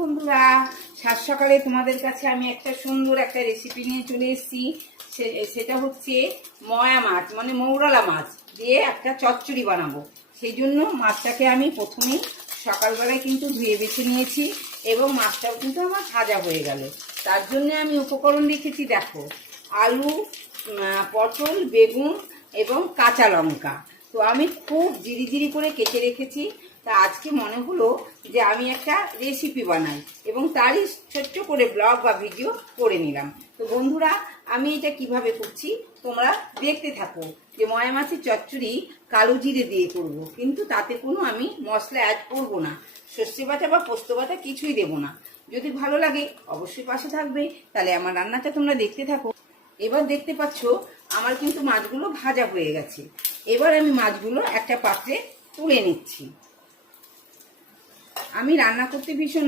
বন্ধুরা, সাত সকালে তোমাদের কাছে আমি একটা সুন্দর একটা রেসিপি নিয়ে চলে এসেছি। সেটা হচ্ছে ময়া মাছ, মানে মৌরলা মাছ দিয়ে একটা চচ্চড়ি বানাবো। সেই জন্য মাছটাকে আমি প্রথমেই সকালবেলায় কিন্তু ধুয়ে বেছে নিয়েছি এবং মাছটাও কিন্তু আমার ভাজা হয়ে গেল। তার জন্য আমি উপকরণ রেখেছি, দেখো, আলু, পটল, বেগুন এবং কাঁচা লঙ্কা। তো আমি খুব জিরি করে কেটে রেখেছি। তা আজকে মনে হলো যে আমি একটা রেসিপি বানাই এবং তারই ছোট্ট করে ব্লগ বা ভিডিও করে নিলাম। তো বন্ধুরা, আমি এটা কিভাবে করছি তোমরা দেখতে থাকো। যে ময়া মাছের চচ্চড়ি কালো জিরে দিয়ে করব, কিন্তু তাতে কোনো আমি মশলা অ্যাড করব না, সর্ষে বাটা বা পোস্ত বাটা কিছুই দেবো না। যদি ভালো লাগে অবশ্যই পাশে থাকবে, তাহলে আমার রান্নাটা তোমরা দেখতে থাকো। এবার দেখতে পাচ্ছ আমার কিন্তু মাছগুলো ভাজা হয়ে গেছে। এবার আমি মাছগুলো একটা পাত্রে তুলে নিচ্ছি। আমি রান্না করতে ভীষণ